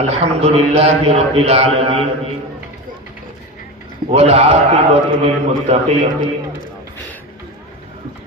الحمد لله رب العالمين والعاقبة للمتقين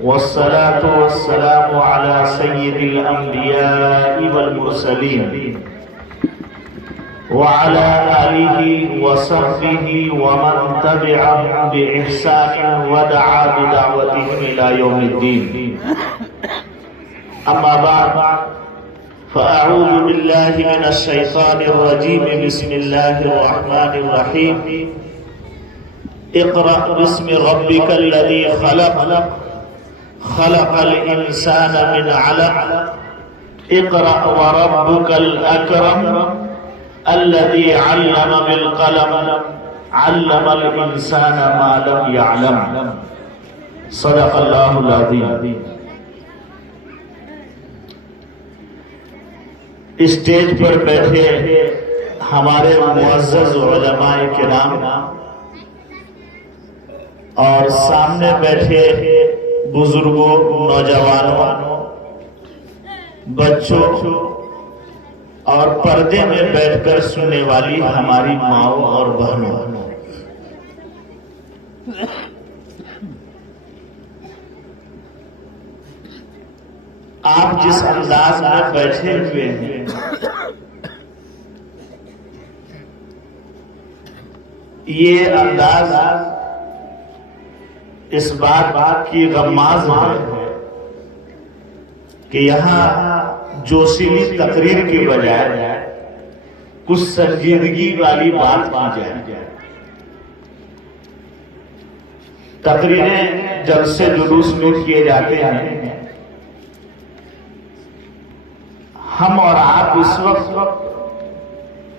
والصلاة والسلام على سيد الأنبياء والمرسلين وعلى آله وصحبه ومن تبعهم بإحسان ودعا بدعوتهم إلى يوم الدين. أما بعد فأعوذ بالله من الشيطان الرجيم. بسم الله الرحمن الرحيم. اقرأ باسم ربك الذي خلق خلق الإنسان من علق اقرأ وربك الأكرم الذي علم بالقلم علم الإنسان ما لم يعلم. صدق الله العظيم. اسٹیج پر بیٹھے ہمارے معزز علماء کرام اور سامنے بیٹھے بزرگوں، نوجوانوں، بچوں اور پردے میں بیٹھ کر سننے والی ہماری ماؤں اور بہنوں، آپ جس انداز میں بیٹھے ہوئے ہیں یہ انداز اس بات کی غماز ہے کہ یہاں جوشیلی تقریر کی بجائے کچھ سنجیدگی والی بات کی جائے. تقریریں جلسے جلوس میں کیے جاتے ہیں. ہم اور آپ اس وقت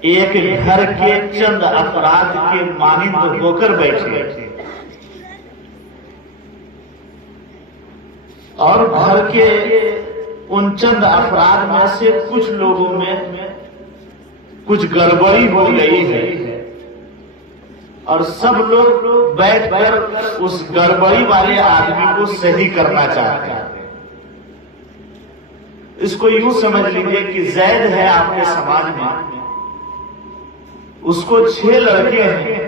ایک گھر کے چند افراد کے مانند ہو کر بیٹھے اور گھر کے ان چند افراد میں سے کچھ لوگوں میں کچھ گڑبڑی ہو گئی ہے اور سب لوگ بیٹھ کر اس گڑبڑی والے آدمی کو صحیح کرنا چاہتے ہیں. اس کو یوں سمجھ لیجئے کہ زید ہے آپ کے سماج میں، اس کو 6 لڑکے ہیں،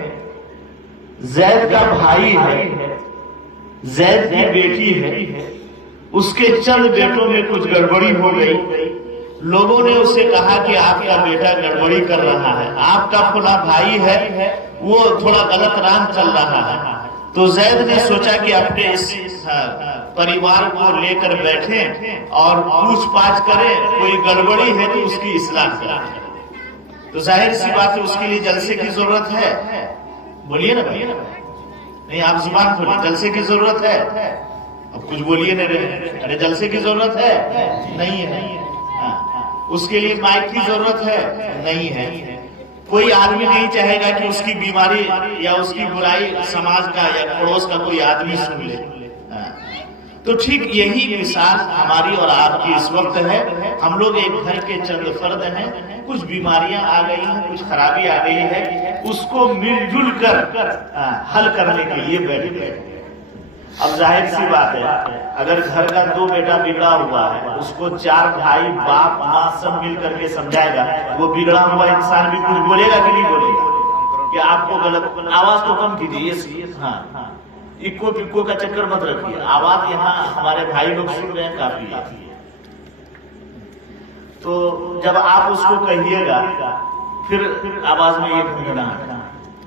زید کا بھائی ہے، زید کی بیٹی ہے، اس کے چند بیٹوں میں کچھ گڑبڑی ہو گئی. لوگوں نے اسے کہا کہ آپ کا بیٹا گڑبڑی کر رہا ہے، آپ کا فلاں بھائی ہے وہ تھوڑا غلط راہ چل رہا ہے. تو زید نے سوچا کہ اپنے اس پریوار کو لے کر بیٹھیں اور پوچھ پاچھ کریں، کوئی گڑبڑی ہے تو اس کی اصلاح کریں. تو ظاہر سی بات ہے اس کے لیے جلسے کی ضرورت ہے. بولیے نا بھائی، نہیں آپ زبان کھولیں. جلسے کی ضرورت ہے. اب کچھ بولیے نہ رہے. ارے جلسے کی ضرورت ہے؟ نہیں ہے. اس کے لیے مائک کی ضرورت ہے؟ نہیں ہے. کوئی آدمی نہیں چاہے گا کہ اس کی بیماری یا اس کی برائی سماج کا یا پڑوس کا کوئی آدمی سن لے. تو ٹھیک یہی مثال ہماری اور آپ کی اس وقت ہے. ہم لوگ ایک گھر کے چند فرد ہیں، کچھ بیماریاں آ گئی ہیں، کچھ خرابی آ گئی ہے، اس کو مل جل کر حل کرنے کے لیے بیٹھ گئے. اب ظاہر سی بات ہے اگر گھر کا 2 بیٹا بگڑا ہوا ہے، اس کو 4 بھائی باپ ماں سب مل کر کے سمجھائے گا، وہ بگڑا ہوا انسان بھی کچھ بولے گا کہ نہیں بولے گا کہ آپ کو غلط. آواز تو کم کیجیے. ہاں، اکو پکو کا چکر مت رکھیے. آواز یہاں ہمارے بھائی لوگ سن رہے ہیں کافی آتی ہے. تو جب آپ اس کو کہیے گا پھر آواز میں یہ گھنگھناہٹ،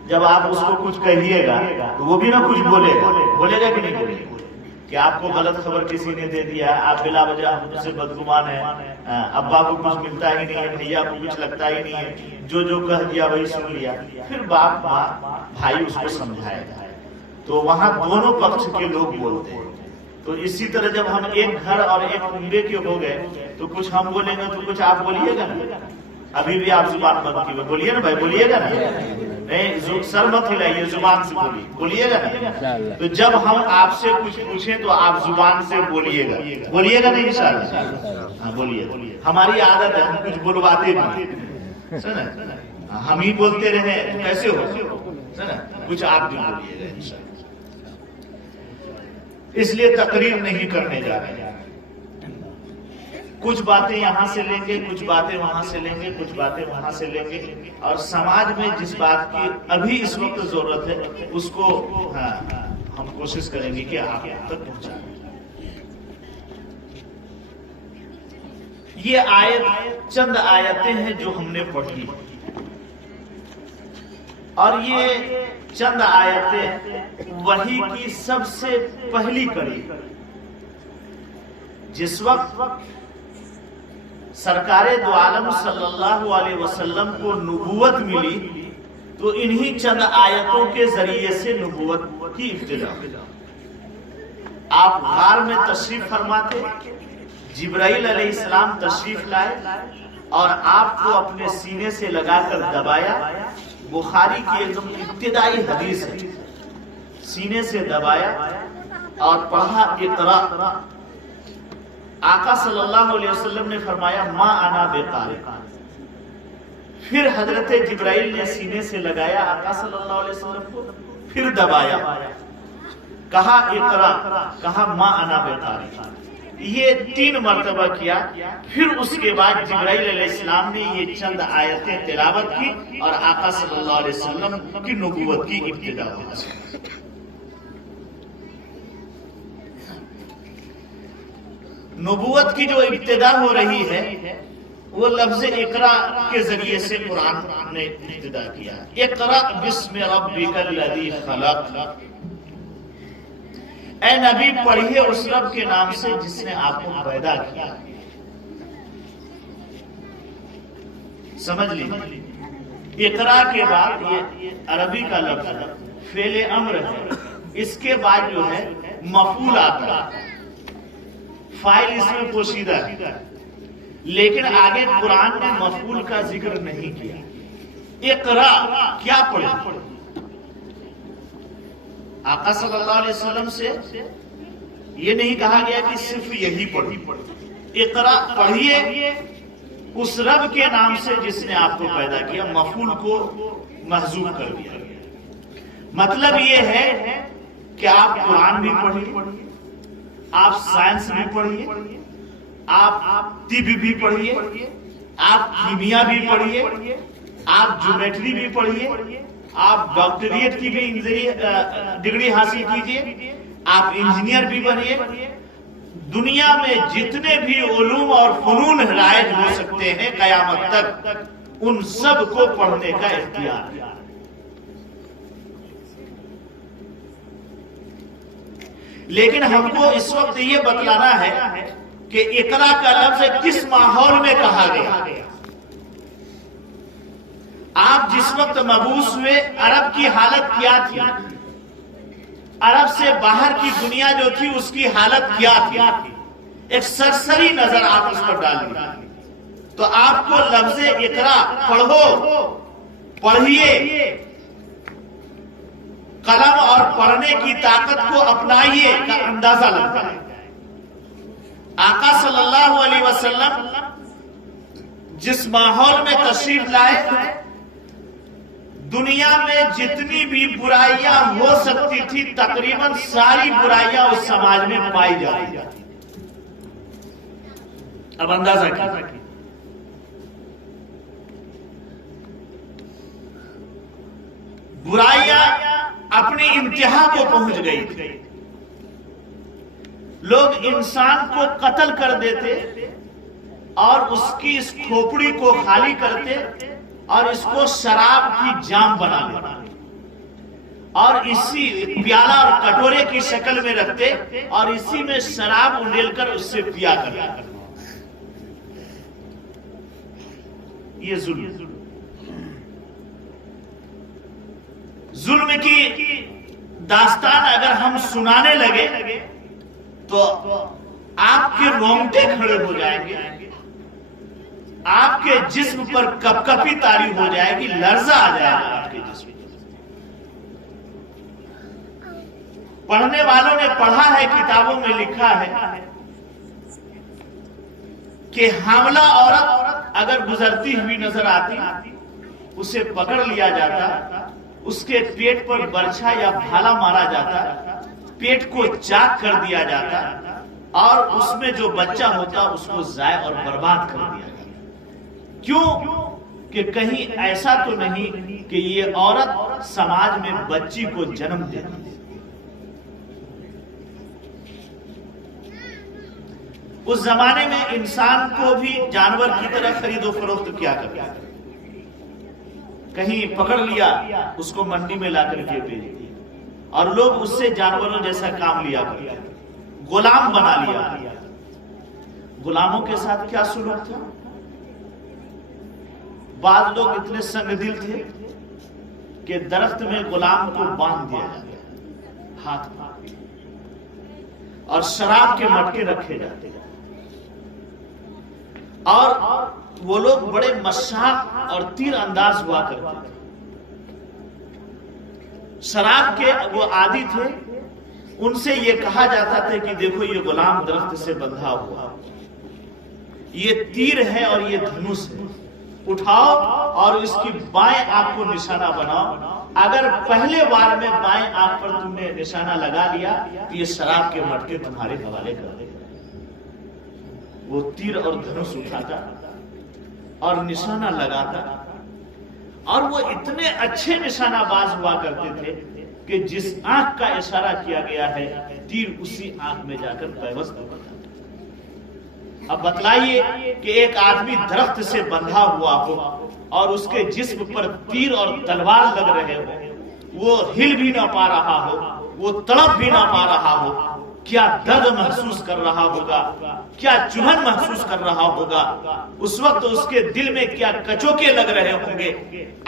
جب آپ اس کو کچھ کہیے گا تو وہ بھی نہ کچھ بولے گا کہ نہیں بولے گا کہ آپ کو غلط خبر کسی نے دے دیا، آپ بلا وجہ ہم سے بدگمان ہیں، ابا کو کچھ ملتا ہی نہیں ہے، بھیا کو کچھ لگتا ہی نہیں ہے، جو کہہ دیا وہی سن لیا. پھر باپ ماں بھائی اس کو سمجھائے گا تو وہاں دونوں پکش کے لوگ بولتے ہیں. تو اسی طرح جب ہم ایک گھر اور ایک کنبے کے ہو گئے تو کچھ ہم بولیں گے تو کچھ آپ بولیے گا نا. ابھی بھی آپ زبان بند کی بولیے نا بھائی، بولیے گا نا. نہیں سر مت ہلائیے، زبان سے بولیے گا نا. تو جب ہم آپ سے کچھ پوچھیں تو آپ زبان سے بولیے گا نا انشاءاللہ. ہاں بولیے. ہماری عادت ہے ہم کچھ بلواتے نہیں، ہم ہی بولتے رہے کیسے ہو، کچھ آپ بھی بولیے گا انشاءاللہ. اس لیے تقریر نہیں کرنے جا رہے ہیں. کچھ باتیں یہاں سے لیں گے، کچھ باتیں وہاں سے لیں گے، کچھ باتیں وہاں سے لیں گے، اور سماج میں جس بات کی ابھی اس وقت ضرورت ہے اس کو ہم کوشش کریں گے کہ آپ تک پہنچائیں۔ یہ آیت چند آیتیں ہیں جو ہم نے پڑھی، اور یہ چند آیتیں وحی کی سب سے پہلی کڑی۔ جس وقت سرکار دو عالم صلی اللہ علیہ وسلم کو نبوت ملی تو انہی چند آیتوں کے ذریعے سے نبوت کی ابتدا ہوئی۔ آپ غار میں تشریف فرماتے، جبرائیل علیہ السلام تشریف لائے اور آپ کو اپنے سینے سے لگا کر دبایا۔ بخاری کی ایک دم ابتدائی حدیث ہے، سینے سے دبایا اور پڑھا اقرا۔ آقا صلی اللہ علیہ وسلم نے فرمایا ما انا بقارئ۔ پھر حضرت جبرائیل نے سینے سے لگایا آقا صلی اللہ علیہ وسلم کو، پھر دبایا، کہا اقرا، کہا ما انا بقارئ۔ یہ 3 مرتبہ کیا۔ پھر اس کے بعد جبرائیل علیہ السلام نے یہ چند آیتیں تلاوت کی اور آقا صلی اللہ علیہ وسلم کی نبوت کی ابتدا ہوئی۔ نبوت کی جو ابتدا ہو رہی ہے وہ لفظ اقرا کے ذریعے سے قرآن نے ابتدا کیا۔ اقرا بسم ربک الذی خلق، اے نبی پڑھیے اس رب کے نام سے جس نے آپ کو پیدا کیا۔ سمجھ لیجیے، اقرا کے بعد یہ عربی کا لفظ ہے، فعل امر ہے، اس کے بعد جو ہے مفعول آتا ہے، فاعل اس میں پوشیدہ ہے، لیکن آگے قرآن نے مفعول کا ذکر نہیں کیا۔ اقرا کیا پڑھے؟ آقا صلی اللہ علیہ وسلم سے یہ نہیں کہا گیا کہ صرف یہی پڑھی۔ اقرا پڑھیے اس رب کے نام سے جس نے آپ کو پیدا کیا، مفعول کو محذوف کر دیا۔ مطلب یہ ہے کہ آپ قرآن بھی پڑھیے، آپ سائنس بھی پڑھیے، آپ طب بھی پڑھیے، آپ کیمیا بھی پڑھیے، آپ جیومیٹری بھی پڑھیے، آپ ڈاکٹریٹ کی بھی ڈگری حاصل کیجئے، آپ انجینئر بھی بنیے۔ دنیا میں جتنے بھی علوم اور فنون رائج ہو سکتے ہیں قیامت تک، ان سب کو پڑھنے کا اختیار ہے۔ لیکن ہم کو اس وقت یہ بتلانا ہے کہ اقرا کا لفظ کس ماحول میں کہا گیا۔ آپ جس وقت مبعوث ہوئے عرب کی حالت کیا تھی؟ عرب سے باہر کی دنیا جو تھی اس کی حالت کیا تھی؟ ایک سرسری نظر آپ اس پر ڈال دیں تو آپ کو لفظ اقرا پڑھو، پڑھیے، قلم اور پڑھنے کی طاقت کو اپنائیے کا اندازہ لگتا ہے۔ آقا صلی اللہ علیہ وسلم جس ماحول میں تشریف لائے، دنیا میں جتنی بھی برائیاں ہو سکتی تھی تقریباً ساری برائیاں اس سماج میں پائی جاتی تھی۔ اب اندازہ کیجیے، برائیاں اپنی انتہا کو پہنچ گئی تھی۔ لوگ انسان کو قتل کر دیتے اور اس کی اس کھوپڑی کو خالی کرتے اور اس کو شراب کی جام بنا لیتے اور اسی پیالہ اور کٹورے کی شکل میں رکھتے اور اسی میں شراب انڈیل کر اس سے پیا کرتے۔ یہ ظلم کی داستان اگر ہم سنانے لگے تو آپ کے رونگٹے کھڑے ہو جائیں گے، آپ کے جسم پر کپ کپی طاری ہو جائے گی، لرزہ آ جائے گا آپ کے جسم۔ پڑھنے والوں نے پڑھا ہے، کتابوں میں لکھا ہے کہ حاملہ عورت اگر گزرتی ہوئی نظر آتی اسے پکڑ لیا جاتا، اس کے پیٹ پر برچھا یا بھالا مارا جاتا، پیٹ کو چاک کر دیا جاتا اور اس میں جو بچہ ہوتا اس کو ضائع اور برباد کر دیا جاتا. کیوں کہ کہیں ایسا تو نہیں کہ یہ عورت سماج میں بچی کو جنم دیتی. اس زمانے میں انسان کو بھی جانور کی طرح خرید و فروخت کیا کرتا ہے. کہیں پکڑ لیا اس کو منڈی میں لا کر کے بیچ دیا اور لوگ اس سے جانوروں جیسا کام لیا کرتے. غلام بنا لیا. غلاموں کے ساتھ کیا سلوک تھا؟ بعض لوگ اتنے سنگ دل تھے کہ درخت میں غلام کو باندھ دیا جاتا ہاتھ میں اور شراب کے مٹکے رکھے جاتے اور وہ لوگ بڑے مشاق اور تیر انداز ہوا کرتے تھے. شراب کے وہ عادی تھے. ان سے یہ کہا جاتا تھا کہ دیکھو یہ غلام درخت سے بندھا ہوا, یہ تیر ہے اور یہ دھنوس ہے, اٹھاؤ اور اس کی بائیں آنکھ کو نشانہ بناؤ. اگر پہلے بار میں بائیں آنکھ پر تم نے نشانہ لگا لیا تو یہ شراب کے مٹکے تمہارے حوالے کر دے. وہ تیر اور دھنوس اٹھاتا اور نشانہ لگاتا اور وہ اتنے اچھے نشانہ باز ہوا کرتے تھے کہ جس آنکھ کا اشارہ کیا گیا ہے تیر اسی آنکھ میں جا کر پیوست ہوتا. اب بتلائیے کہ ایک آدمی درخت سے بندھا ہوا ہو اور اس کے جسم پر تیر اور تلوار لگ رہے ہو, وہ ہل بھی نہ پا رہا ہو, وہ تڑپ بھی نہ پا رہا ہو, کیا درد محسوس کر رہا ہوگا, کیا چبھن محسوس کر رہا ہوگا. اس وقت اس کے دل میں کیا کچوکے لگ رہے ہوں گے.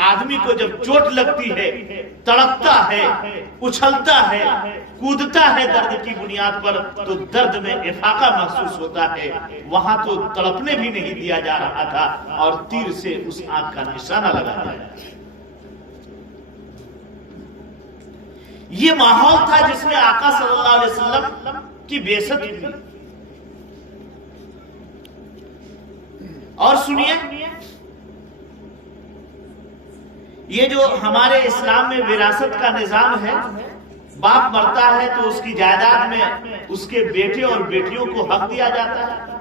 آدمی کو جب چوٹ لگتی ہے, تڑپتا ہے, اچھلتا ہے, کودتا ہے درد کی بنیاد پر, تو درد میں افاقہ محسوس ہوتا ہے. وہاں تو تڑپنے بھی نہیں دیا جا رہا تھا اور تیر سے اس آنکھ کا نشانہ لگا دیا. یہ ماحول تھا جس میں آقا صلی اللہ علیہ وسلم کی بعثت ہوئی. اور سنیے, یہ جو ہمارے اسلام میں وراثت کا نظام ہے, باپ مرتا ہے تو اس کی جائیداد میں اس کے بیٹے اور بیٹیوں کو حق دیا جاتا ہے.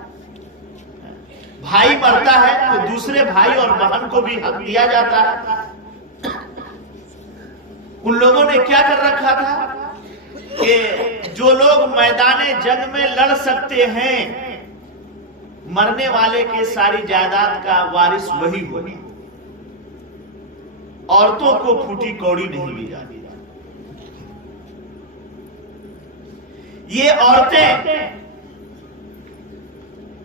بھائی مرتا ہے تو دوسرے بھائی اور بہن کو بھی حق دیا جاتا ہے. ان لوگوں نے کیا کر رکھا تھا کہ جو لوگ میدان جنگ میں لڑ سکتے ہیں, مرنے والے کے ساری جائیداد کا وارث وہی ہوگا. عورتوں کو پھوٹی کوڑی نہیں دی جاتی. یہ عورتیں,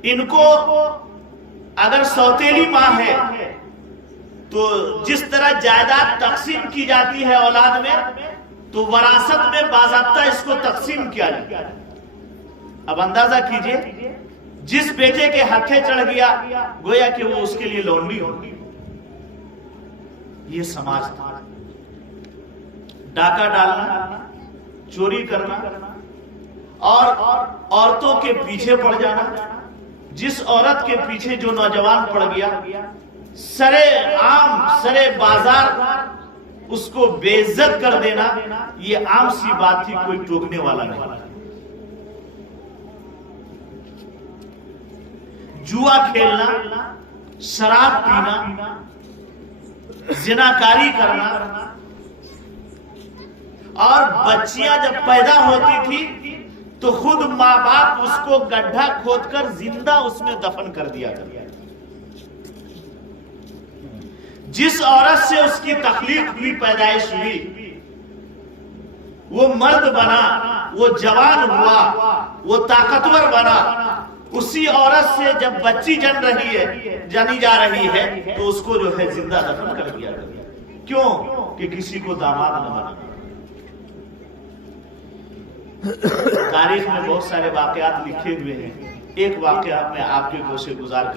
ان کو اگر سوتیلی ماں ہے تو جس طرح جائیداد تقسیم کی جاتی ہے اولاد میں, تو وراثت میں باضابطہ اس کو تقسیم کیا جاتا ہے. اب اندازہ کیجئے, جس بیٹے کے ہتھے چڑھ گیا گویا کہ وہ اس کے لیے لونڈی ہوگی. یہ سماج تھا. ڈاکہ ڈالنا, چوری کرنا اور عورتوں کے پیچھے پڑ جانا. جس عورت کے پیچھے جو نوجوان پڑ گیا, سرے عام سرے بازار اس کو بے عزت کر دینا, یہ عام سی بات تھی, کوئی ٹوکنے والا نہیں. جوا کھیلنا, شراب پینا, زناکاری کرنا, اور بچیاں جب پیدا ہوتی تھی تو خود ماں باپ اس کو گڈھا کھود کر زندہ اس میں دفن کر دیا کرتے. جس عورت سے اس کی تخلیق ہوئی, پیدائش ہوئی, وہ مرد بنا, وہ جوان ہوا, وہ طاقتور بنا, اسی عورت سے جب بچی جنی جا رہی ہے تو اس کو جو ہے زندہ دفن کر دیا گیا. کیوں کہ کسی کو داماد نہ بنا. تاریخ میں بہت سارے واقعات لکھے ہوئے ہیں. ایک واقعہ میں آپ کے گوشے گزار